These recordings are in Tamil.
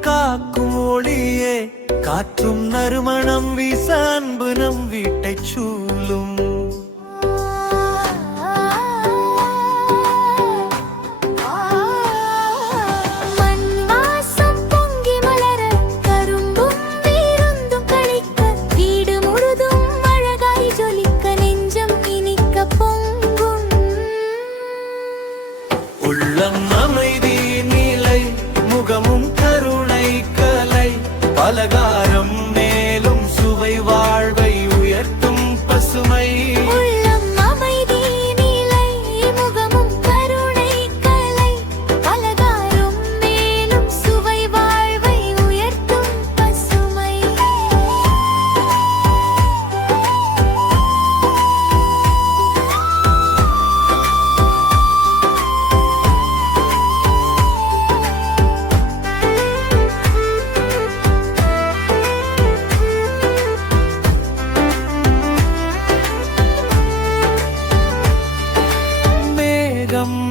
காக்கும் ஒளியே, காற்றும் நறுமணம் வீச அன்பு நம் வீட்டைச் சூழும். உள்ளம் அமைதி நிலை, முகமும் கருணை கலை, பலகாரம் மேலும் சுவை வாழ்வை உயர்த்தும் பசுமை. உள்ளம் அமைதி நிலை, முகமும் கருணை கலை, பலகாரம் மேலும் சுவை வாழ்வை உயர்த்தும் பசுமை.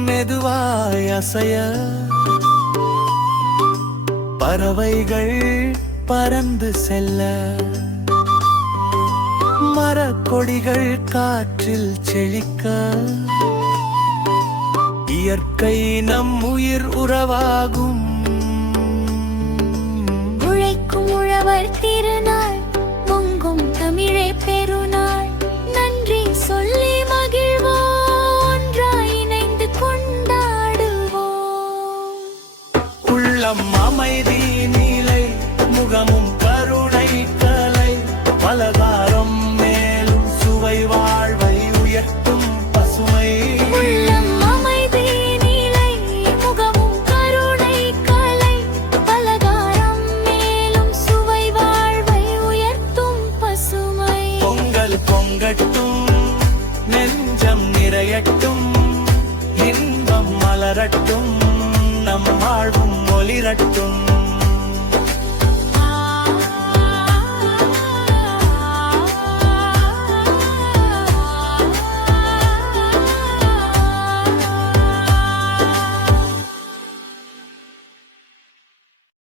மெதுவாய் அசைய, பறவைகள் பறந்து செல்ல, மரக்கொடிகள் காற்றில் செழிக்க, இயற்கை நம் உயிர் உறவாகும். உழைக்கும் உழவர் திருநாள், பொங்கும் தமிழே